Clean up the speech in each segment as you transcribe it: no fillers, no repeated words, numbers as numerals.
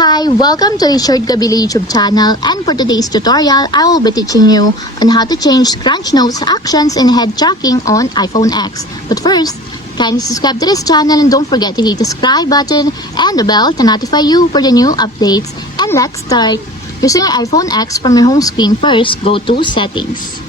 Hi, welcome to the Short Kabili YouTube channel, and for today's tutorial, I will be teaching you on how to change scrunch notes, actions, and head tracking on iPhone X. But first, kindly subscribe to this channel and don't forget to hit the subscribe button and the bell to notify you for the new updates. And let's start. Using your iPhone X from your home screen, first go to Settings.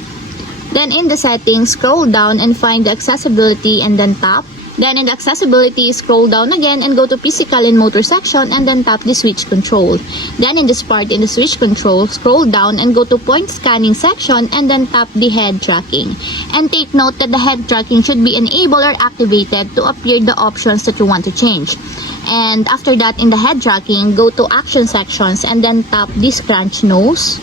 Then in the settings, scroll down and find the accessibility and then tap. Then in the accessibility, scroll down again and go to physical and motor section and then tap the switch control. Then in this part, in the switch control, scroll down and go to point scanning section and then tap the head tracking. And take note that the head tracking should be enabled or activated to appear the options that you want to change. And after that, in the head tracking, go to action sections and then tap the scrunch nose.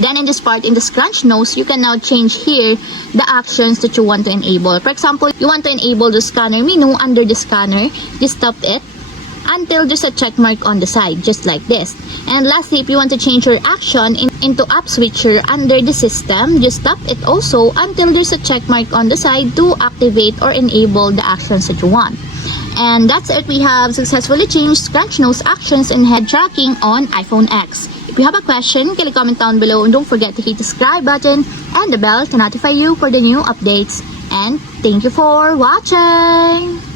Then in this part, in the scrunch nose, you can now change here the actions that you want to enable. For example, you want to enable the scanner menu under the scanner. Just tap it until there's a check mark on the side, just like this. And lastly, if you want to change your action into app switcher under the system, just tap it also until there's a check mark on the side to activate or enable the actions that you want. And that's it. We have successfully changed scrunch nose, actions, and head tracking on iPhone X. If you have a question, kindly comment down below and don't forget to hit the subscribe button and the bell to notify you for the new updates. And thank you for watching!